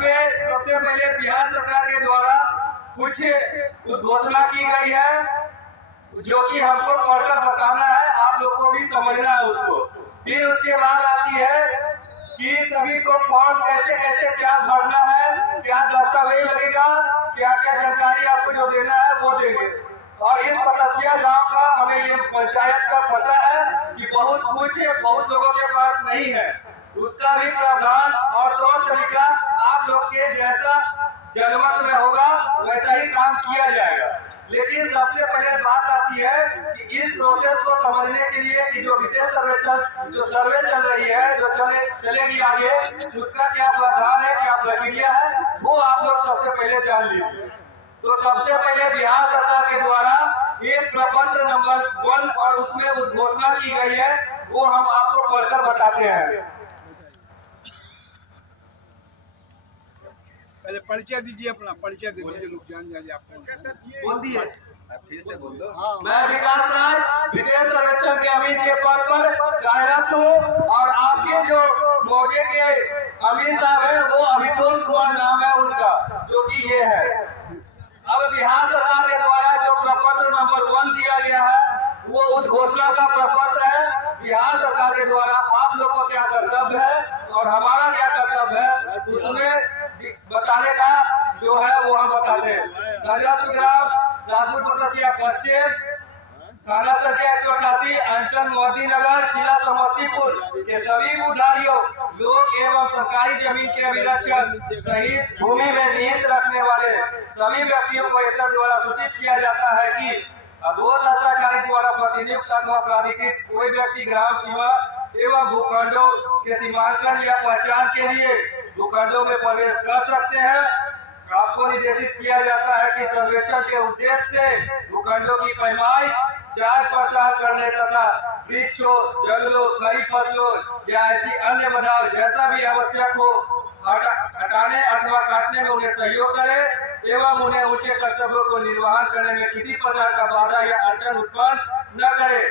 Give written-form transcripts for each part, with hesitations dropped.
पे सबसे पहले बिहार सरकार के द्वारा कुछ घोषणा की गई है जो कि हमको पढ़कर बताना है, आप लोग को भी समझना है उसको। फिर उसके बाद आती है कि सभी को फॉर्म कैसे कैसे क्या भरना है, क्या दस्तावेज लगेगा, क्या क्या जानकारी आपको जो देना है वो देंगे। और इस पतसिया गांव का हमें ये पंचायत का पता है कि बहुत लोगों के पास नहीं है। उसका भी प्रावधान और तौर तरीका आप लोग के जैसा जनमत में होगा वैसा ही काम किया जाएगा। लेकिन सबसे पहले बात आती है कि इस प्रोसेस को समझने के लिए कि जो विशेष सर्वे चल रही है, जो चलेगी आगे, उसका क्या प्रावधान है, क्या प्रक्रिया है, वो आप लोग सबसे पहले जान लीजिए। तो सबसे पहले बिहार सरकार के द्वारा एक प्रपत्र नंबर 1 और उसमें उद्घोषणा की गई है, वो हम आपको पढ़कर बताते हैं। पहले परिचय दीजिए, अपना परिचय दे दीजिए, लोग जान जाए आपको। बोल दिए, फिर से बोल दो। मैं विकास राज विशेष सर्वेक्षण के अमीन के पद पर कार्यरत हूँ और आपके जो मौजे के अमीन साहब है वो अभितोष कुमार नाम है उनका, जो कि ये है। अब बिहार सरकार के द्वारा जो प्रपत्र नंबर 1 दिया गया है वो उद्घोषणा का प्रपत्र है। बिहार सरकार के द्वारा आप लोग को क्या कर्तव्य है और हमारा क्या कर्तव्य है उसमें बताने का जो है वो हम बताते हैं। राजपुर पतसिया 25, थाना संख्या 188, अंचल मोदी नगर, जिला समस्तीपुर के सभी भूधारियों, लोग एवं सरकारी जमीन के अभिरक्षक सहित भूमि में निहित रखने वाले सभी व्यक्तियों को एक द्वारा सूचित किया जाता है कि अवैध हस्ताक्षरी द्वारा प्रतिनियुक्त अथवा प्राधिकृत कोई व्यक्ति ग्राम सीमा एवं भूखंडों के सीमांकन या पहचान के लिए भूखंडों में प्रवेश कर सकते हैं। आपको निर्देशित किया जाता है कि सर्वेक्षण के उद्देश्य से भूखंडों की पैमाइश, जांच पड़ताल करने तथा वृक्षों, जंगलों, खरीफ फसलों या ऐसी अन्य बदलाव जैसा भी आवश्यक हो हटाने अथवा काटने में उन्हें सहयोग करे एवं उन्हें उनके कर्तव्यों को निर्वहन करने में किसी प्रकार का बाधा या अड़चन उत्पन्न न करे।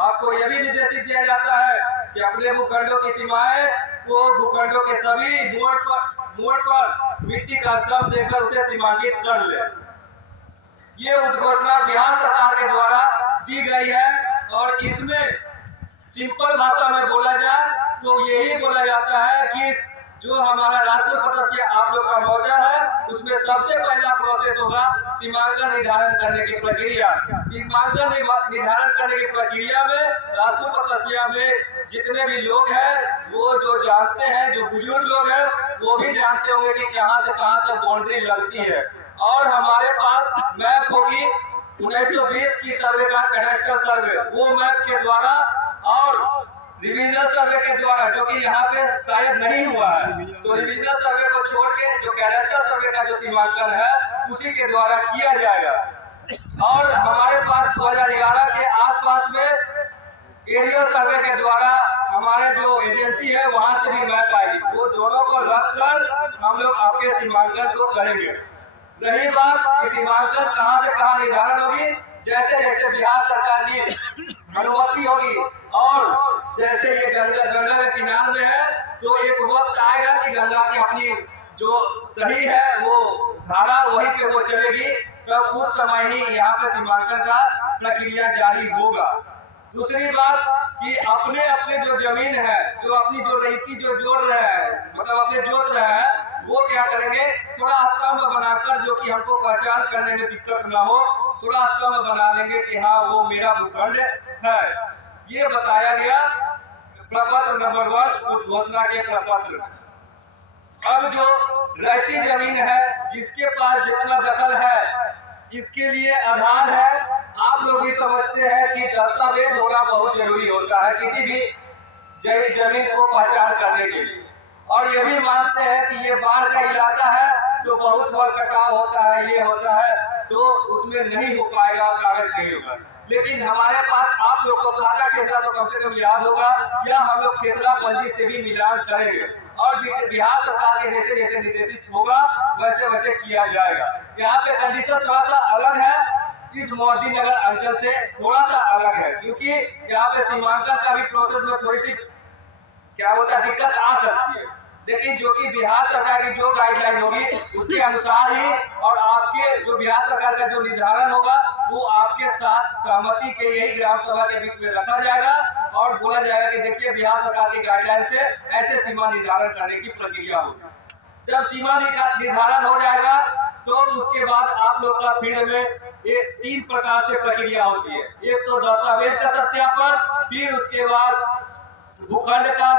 आपको यह भी निर्देशित दिया जाता है कि अपने भूखंडों की सीमाएं को भूखंडों के सभी मोड़ पर मिट्टी का स्तंभ देकर उसे सीमांकित कर ले। ये उद्घोषणा बिहार सरकार के द्वारा दी गई है और इसमें सिंपल भाषा में बोला जाए तो यही बोला जाता है कि जो हमारा राजपुर पतसिया आप लोग का मौजा है उसमें सबसे पहला प्रोसेस होगा सीमांकन निर्धारण करने की प्रक्रिया। सीमांकन निर्धारण करने की प्रक्रिया में राजपुर पतसिया में जितने भी लोग हैं वो जो जानते हैं, जो बुजुर्ग लोग हैं वो भी जानते होंगे कि कहां से कहां तक बाउंड्री लगती है। और हमारे पास मैप होगी 1920 की सर्वे का कैडेस्ट्रल सर्वे, वो मैप के द्वारा और रिवीजनल सर्वे के द्वारा, जो कि यहाँ पे शायद नहीं हुआ है, तो रिवीजनल सर्वे को छोड़ के जो कैडेस्ट्रल सर्वे का जो सीमांकन है उसी के द्वारा किया जाएगा। और हमारे पास 2011 के आसपास में एरियल सर्वे के द्वारा हमारे जो एजेंसी है वहां से भी मैप आएगी, वो दोनों को रख कर हम लोग आपके सीमांकन को करेंगे। रही बात कि सीमांकन कहां से कहां निर्धारण होगी, जैसे जैसे बिहार सरकार की अनुमति होगी और जैसे ये गंगा के किनारे में है तो एक वक्त आएगा कि गंगा की अपनी जो सही है वो धारा वहीं पे वो चलेगी, तब उस समय ही यहाँ पे सीमांकन का प्रक्रिया जारी होगा। दूसरी बात कि अपने अपने जो जमीन है, जो अपनी जो रेती जो जोड़ रहे हैं, मतलब अपने जोत रहे हैं, वो क्या करेंगे, थोड़ा स्तंभ बनाकर, जो कि हमको पहचान करने में दिक्कत ना हो, थोड़ा स्तंभ बना लेंगे कि हाँ वो मेरा भूखंड है। ये बताया गया प्रपत्र नंबर 1 उद्घोषणा के प्रपत्र। अब जो रेती जमीन है जिसके पास जितना दखल है इसके लिए आधार है। आप लोग भी समझते हैं कि दस्तावेज होना बहुत जरूरी होता है किसी भी जमीन को पहचान करने के लिए। और ये भी मानते हैं कि ये बाढ़ का इलाका है तो बहुत बार कटाव होता है, ये होता है, तो उसमें नहीं हो पाएगा, कागज नहीं होगा। लेकिन हमारे पास आप लोग को खाता खेसरा तो कम से कम याद होगा, या हम लोग खेसरा पंजी से भी मिलान करेंगे और बिहार सरकार के जैसे जैसे निर्देशित होगा वैसे वैसे किया जाएगा। यहाँ पे कंडीशन थोड़ा सा अलग है, इस मोदी नगर अंचल से थोड़ा सा अलग है, क्योंकि यहाँ पे सीमांकन का भी प्रोसेस में थोड़ी सी क्या होता है दिक्कत आ सकती है। लेकिन जो कि बिहार सरकार की जो गाइडलाइन होगी उसके अनुसार ही और आपके जो बिहार सरकार का जो निर्धारण होगा वो आपके साथ सहमति के यही ग्राम सभा के बीच में रखा जाएगा और बोला जाएगा कि देखिए बिहार सरकार की गाइडलाइन से ऐसे सीमा निर्धारण करने की प्रक्रिया होगी। जब सीमा निर्धारण हो जाएगा तो उसके बाद आप लोग का फील्ड में एक 3 प्रकार से प्रक्रिया होती है। एक तो दस्तावेज का सत्यापन, फिर उसके बाद भूखंड का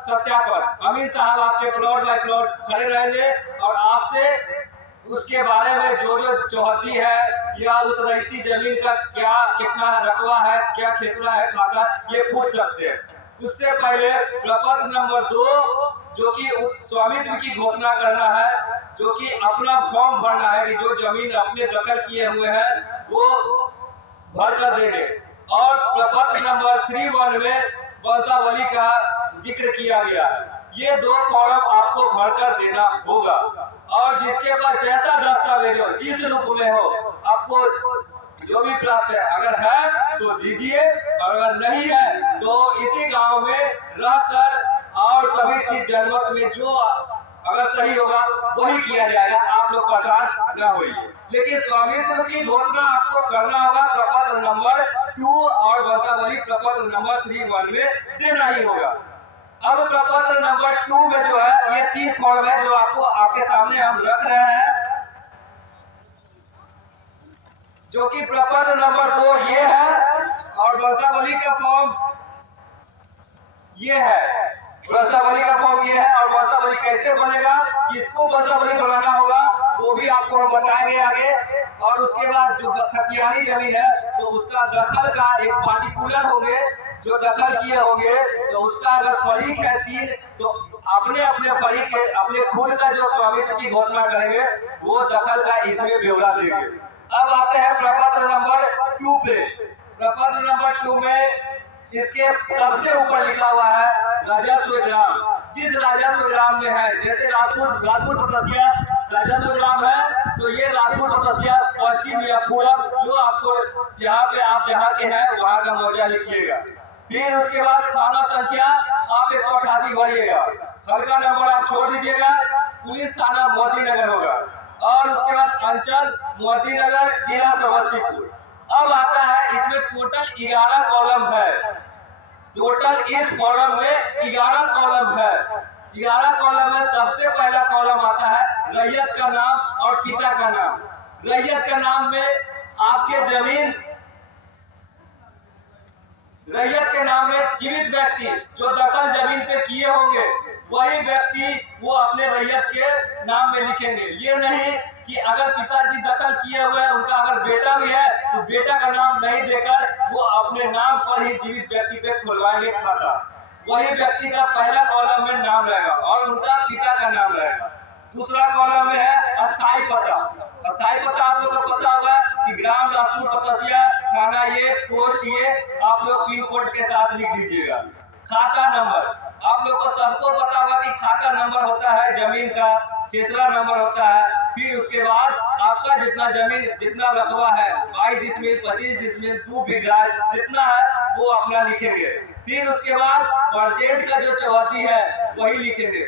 सत्यापन। अमीन साहब आपके प्लॉट बाय प्लॉट खड़े रहेंगे और आपसे उसके बारे में जो चौहद्दी है या उस रईती जमीन का क्या कितना रकबा है, क्या खेसरा है, खाता, ये पूछ सकते हैं। उससे पहले प्रपत्र नंबर 2 जो कि स्वामित्व की घोषणा करना है, जो कि अपना फॉर्म भरना है कि जो जमीन अपने दखल किए हुए हैं वो भर कर देंगे। और प्रपत्र नंबर 3(1) में वंशावली का जिक्र किया गया है। ये 2 फॉर्म आपको भरकर देना होगा और जिसके पास जैसा दस्तावेज हो, जिस रूप में हो, आपको जो भी प्राप्त है, अगर है तो दीजिए और अगर नहीं है तो इसी गांव में रहकर और सभी चीज जनमत में जो अगर सही होगा वही किया जाएगा। आप लोग परेशान न होइए। लेकिन स्वामित्व की घोषणा आपको करना होगा प्रपत्र नंबर 2 और वंशावली प्रपत्र नंबर 3(1) में देना ही होगा। अब प्रपत्र नंबर 2 में जो है ये 3 फॉर्म है जो आपको आपके सामने हम रख रहे हैं, जो कि प्रपत्र नंबर 2 ये है और वंशावली का फॉर्म ये है। वंशावली का फॉर्म ये है और वंशावली कैसे बनेगा, किसको वंशावली बनाना होगा वो भी आपको हम बताएंगे आगे। और उसके बाद जो खतियानी जमीन है तो उसका दखल का एक पार्टिकुलर होंगे, जो दखल किए होंगे तो उसका अगर फरीक है 3 तो अपने अपने फरीक के अपने खुद का जो स्वामित्व की घोषणा करेंगे वो दखल का इसमें ब्यौरा देंगे। अब आते हैं प्रपत्र नंबर 2 पे। प्रपत्र नंबर 2 में इसके सबसे ऊपर लिखा हुआ है राजस्व ग्राम। जिस राजस्व ग्राम में है, जैसे राजपुर तपस्या राजस्व ग्राम है तो ये राजपुर तपस्या पश्चिम या पूरब जो आपको यहाँ पे आप जहाँ के हैं वहाँ का मौजा लिखिएगा। फिर उसके बाद थाना संख्या आप 188 भरिएगा, हल्का नंबर आप छोड़ दीजिएगा, पुलिस थाना मोती नगर होगा और उसके बाद अंचल मोती नगर, जिला समस्तीपुर। अब आता है इसमें टोटल 11 कॉलम है। टोटल इस कॉलम में 11 कॉलम है। 11 कॉलम में सबसे पहला कॉलम आता है रैयत का नाम और पिता का नाम। रैयत का नाम में आपके जमीन, रैयत के नाम में जीवित व्यक्ति जो दखल जमीन पे किए होंगे वही व्यक्ति वो अपने रैयत के नाम में लिखेंगे। ये नहीं कि अगर पिताजी दखल किए हुए हैं, उनका अगर बेटा भी है तो बेटा का नाम नहीं देकर वो अपने नाम पर ही जीवित व्यक्ति पे खुलवाएंगे खाता। वही व्यक्ति का पहला कॉलम में नाम रहेगा और उनका पिता का नाम रहेगा। दूसरा कॉलम में है अस्थायी पता। अस्थायी पता आप लोग को पता होगा कि ग्राम राजपुर तपस्या, थाना ये, पोस्ट ये, आप लोग पिन कोड के साथ लिख दीजिएगा। खाता नंबर आप लोग को सबको पता होगा कि खाता नंबर होता है जमीन का, खेसरा नंबर होता है। फिर उसके बाद आपका जितना जमीन जितना रकबा है 22 डिसमिल, 25 डिसमिल, 2 बीघा जितना है वो अपना लिखेंगे। फिर उसके बाद परजेंट का जो चौहद्दी है वही लिखेंगे।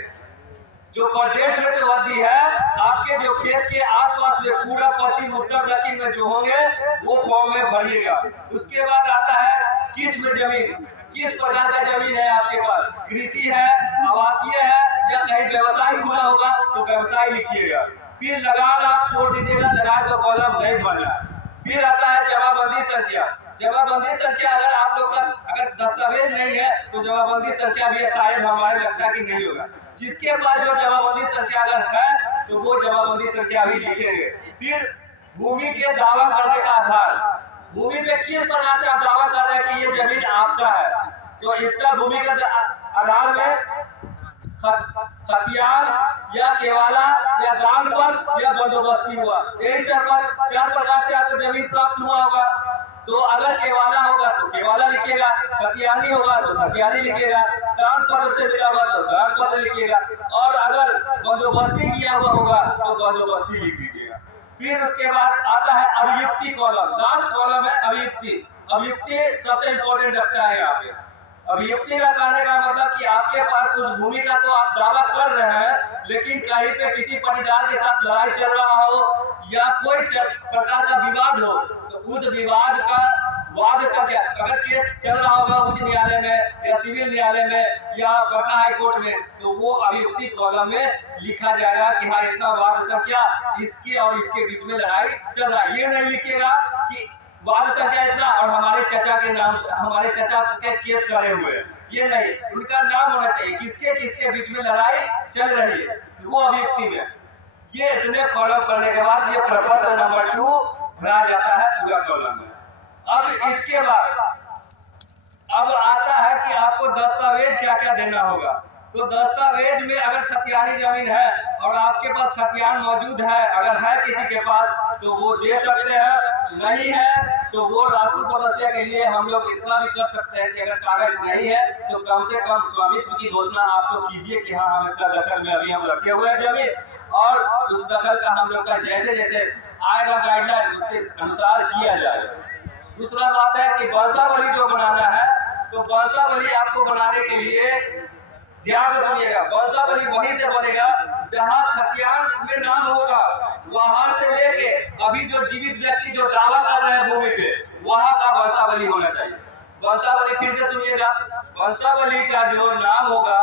जो परजेंट में चौहद्दी है आपके जो खेत के आसपास में पूरा पश्चिम उत्तर दक्षिण में जो होंगे वो फॉर्म में भरिएगा। उसके बाद आता है किस्म जमीन, किस प्रकार का जमीन है आपके पास, कृषि है, आवासीय है या कहीं व्यवसाय खुला होगा तो व्यवसाय लिखिएगा। फिर लगान आप छोड़ दीजिएगा, लगान का कॉलम नहीं भरना है। फिर आता है जमाबंदी संख्या। जमाबंदी संख्या अगर आप लोग का अगर दस्तावेज नहीं है तो जमाबंदी संख्या भी शायद हमारे लगता है कि नहीं होगा। जिसके पास जो जमाबंदी संख्या अगर है तो वो जमाबंदी संख्या भी लिखेंगे। फिर भूमि के दावा करने का आधार, भूमि पे किस प्रकार से आप दावा कर रहे हैं कि ये जमीन आपका है, तो इसका भूमि के आधार में खतियान या केवाला या दान पर या बंदोबस्ती हुआ, यही 4 प्रकार से आपको जमीन प्राप्त हुआ होगा। तो अगर केवाला होगा तो केवाला लिखिएगा, खतियानी होगा तो खतियानी लिखिएगा, दान पत्र से मिला हुआ तो दान पत्र लिखिएगा और अगर बंदोबस्ती किया हुआ होगा तो बंदोबस्ती लिख दीजिएगा। फिर उसके बाद आता है अभियुक्ति कॉलम। लास्ट कॉलम है अभियुक्ति। अभियुक्ति सबसे इंपॉर्टेंट रखता है यहाँ पे। अभियुक्ति का कहने का मतलब कि आपके पास उस भूमि का तो आप दावा कर रहे हैं, लेकिन कहीं पे किसी पटीदार के साथ लड़ाई चल रहा हो या कोई प्रकार का विवाद हो, तो उस विवाद का वाद संख्या अगर केस चल रहा होगा उच्च न्यायालय में या सिविल न्यायालय में या पटना हाई कोर्ट में, तो वो अभियुक्ति कॉलम में लिखा जाएगा कि हाँ इतना वाद संख्या इसके और इसके बीच में लड़ाई चल रहा है। ये नहीं लिखेगा कि वाद संख्या इतना और हमारे चचा के नाम, हमारे चचा के केस करे हुए, ये नहीं, उनका नाम होना चाहिए किसके किसके बीच में लड़ाई चल रही है वो अभियुक्ति में। ये इतने कॉलम करने के बाद ये प्रपत्र नंबर 2 भरा जाता है पूरा कॉलम में। अब इसके बाद अब आता है कि आपको दस्तावेज क्या क्या देना होगा। तो दस्तावेज में अगर खतियानी जमीन है और आपके पास खतियान मौजूद है, अगर है किसी के पास तो वो दे सकते हैं, नहीं है तो वो राजपूत तपस्या के लिए हम लोग इतना भी कर सकते हैं कि अगर कागज नहीं है तो कम से कम स्वामित्व की घोषणा आप तो कीजिए कि हाँ हम इतना दखल में अभी हम रखे हुए हैं जमीन, और उस दखल का हम लोग का जैसे जैसे आएगा गाइडलाइन उसके अनुसार किया जाएगा। दूसरा बात है कि वंशावली जो बनाना है, तो वंशावली आपको बनाने के लिए ध्यान से सुनिएगा, वंशावली वहीं से बनेगा जहां खतियान में नाम होगा, वहां से लेके अभी जो जीवित व्यक्ति जो दावा कर रहे हैं भूमि पे वहां का वंशावली होना चाहिए। वंशावली फिर से सुनिएगा, वंशावली का जो नाम होगा,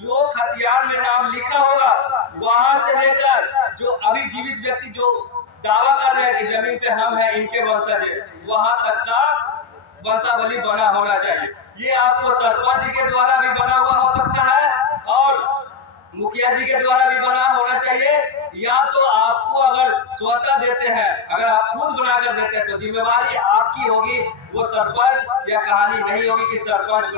जो खतियान में नाम लिखा होगा, वहां से लेकर जो अभी जीवित व्यक्ति जो दावा कर रहे हैं कि जमीन पे हम हैं, इनके वंशज है, वहां तक का वंशावली बना होना चाहिए। ये आपको सरपंच के द्वारा भी बना हुआ हो सकता है और मुखिया जी के द्वारा भी बना होना चाहिए, या तो आपको अगर स्वतः देते हैं, अगर आप खुद बनाकर देते हैं तो जिम्मेवारी आपकी होगी, वो सरपंच या कहानी नहीं होगी कि सरपंच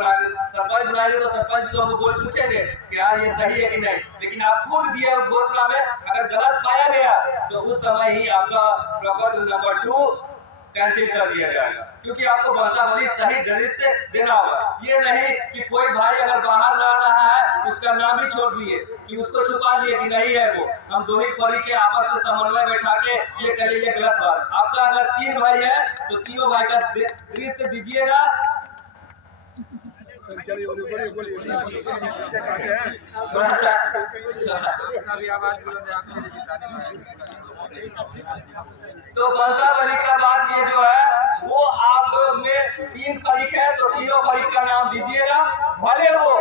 बनाएंगे तो सरपंच को बोल पूछेंगे कि हाँ ये सही है कि नहीं, लेकिन आप खुद दिए उस घोषणा में अगर गलत पाया गया तो उस समय ही आपका प्रपत्र नंबर 2 कैंसिल कर दिया जाएगा, क्योंकि आपको वंशावली सही दलित से देना होगा। ये नहीं कि कोई भाई अगर बाहर रह रहा है उसका नाम ही छोड़ दिए कि उसको छुपा दिए कि नहीं है वो, हम दोनों फरी के आपस में समन्वय बैठा के ये करिए, ये गलत बात। आपका अगर 3 भाई है तो तीनों भाई का दृश्य दीजिएगा। तो वंशावली का बात ये जो है वो आप में 3 फरीक है तो तीनों फरीक का नाम दीजिएगा, भले वो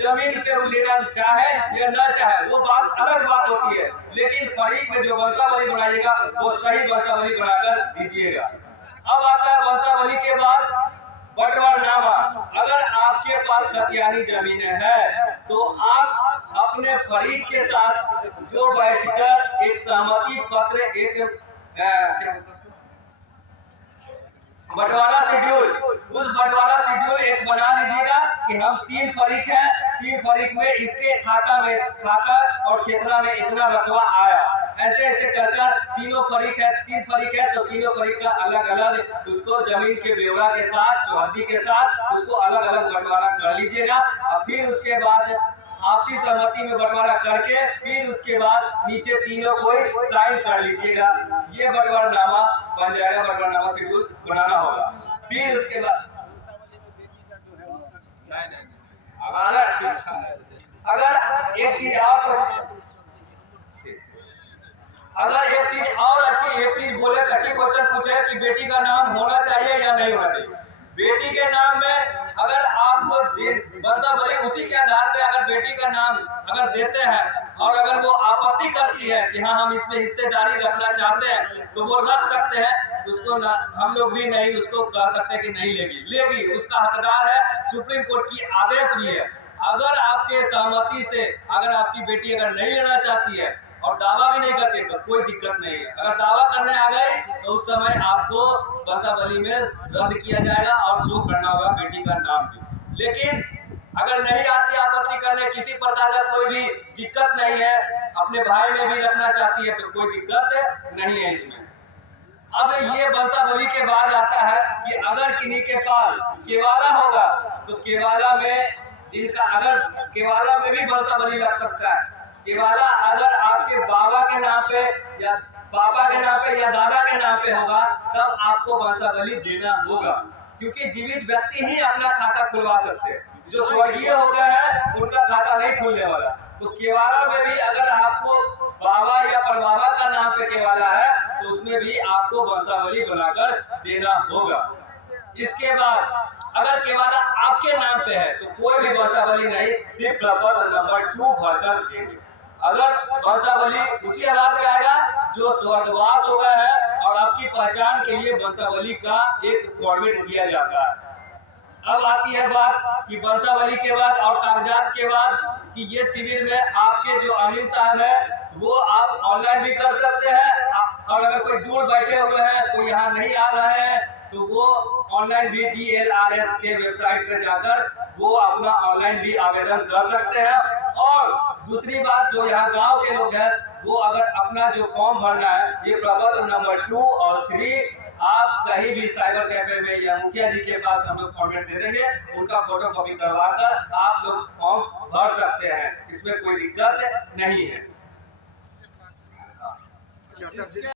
जमीन पे लेना चाहे या न चाहे वो बात अलग बात होती है, लेकिन फरीक में जो वंशावली बनाइएगा वो सही वंशावली बनाकर दीजिएगा। अब आता है वंशावली के बाद बंटवारनामा। अगर आपके पास खतियानी जमीन है तो आप अपने फरीक के साथ जो बैठकर एक सहमति पत्र, एक बंटवारा शेड्यूल, उस बंटवारा शेड्यूल एक बना लीजिएगा कि हम 3 फरीक हैं, 3 फरीक में इसके खाता और खेसरा में इतना रकबा आया, ऐसे ऐसे कर तीनों फरीक है, 3 फरीक है तो तीनों फरीक का अलग अलग उसको जमीन के ब्यौरा के साथ, चौहद्दी के साथ उसको अलग अलग बंटवारा कर लीजिएगा। और फिर उसके बाद आपसी सहमति में बंटवारा करके फिर उसके बाद नीचे तीनों को साइन कर लीजिएगा, ये बंटवारनामा बन जाएगा। बंटवारनामा शेड्यूल बनाना होगा। फिर उसके बाद अगर एक चीज और अच्छी बोले, अच्छी क्वेश्चन पूछे कि बेटी का नाम होना चाहिए या नहीं होना चाहिए। बेटी के नाम में अगर आपको वंशावली उसी के आधार पे अगर बेटी का नाम अगर देते हैं और अगर वो आपत्ति करती है कि हाँ हम इसमें हिस्सेदारी रखना चाहते हैं तो वो रख सकते हैं, उसको हम लोग भी नहीं उसको कह सकते कि नहीं लेगी, उसका हकदार है। सुप्रीम कोर्ट की आदेश भी है, अगर आपके सहमति से अगर आपकी बेटी अगर नहीं लेना चाहती है और दावा भी नहीं करते तो कोई दिक्कत नहीं है। अगर दावा करने आ गए तो उस समय आपको वंशावली में रद्द किया जाएगा और शो करना होगा बेटी का नाम भी। लेकिन अगर नहीं आती आपत्ति करने, किसी प्रकार का कोई भी दिक्कत नहीं है, अपने भाई में भी रखना चाहती है तो कोई दिक्कत नहीं है इसमें। अब ये वंशावली के बाद आता है कि अगर किन्हीं के पास केवाला होगा तो केवाला में जिनका अगर केवाला में भी वंशावली लग सकता है। केवाला अगर आपके बाबा के नाम पे या पापा के नाम पे या दादा के नाम पे होगा तब आपको वंशावली देना होगा, क्योंकि जीवित व्यक्ति ही अपना खाता खुलवा सकते हैं। जो स्वर्गीय हो गए हैं उनका खाता नहीं खुलने वाला। तो केवाड़ा में भी अगर आपको बाबा या परबाबा का नाम पे केवाड़ा है तो उसमें भी आपको वंशावली बनाकर देना होगा। इसके बाद अगर केवाड़ा आपके नाम पे है तो कोई भी वंशावली नहीं, सिर्फ प्रपत्र नंबर 2 भरकर देंगे। अगर वंशावली उसी आधार पे आएगा जो स्वर्गवास हो गया है और आपकी पहचान के लिए वंशावली का एक फॉर्मेट दिया जाता है। अब आती है बात कि वंशावली के बाद और कागजात के बाद कि ये शिविर में आपके जो अमीर साहब है वो आप ऑनलाइन भी कर सकते हैं, और अगर कोई दूर बैठे हुए हैं, कोई यहाँ नहीं आ रहे हैं तो वो ऑनलाइन भी DLRS के वेबसाइट पर जाकर वो अपना ऑनलाइन भी आवेदन कर सकते हैं। और दूसरी बात, जो यहाँ गांव के लोग हैं वो अगर अपना जो फॉर्म भरना है, ये प्रपत्र नंबर 2 और 3 आप कहीं भी साइबर कैफे में या मुखिया जी के पास हम लोग फॉर्मेट दे देंगे, उनका फोटो कॉपी करवाकर आप लोग फॉर्म भर सकते हैं, इसमें कोई दिक्कत नहीं है।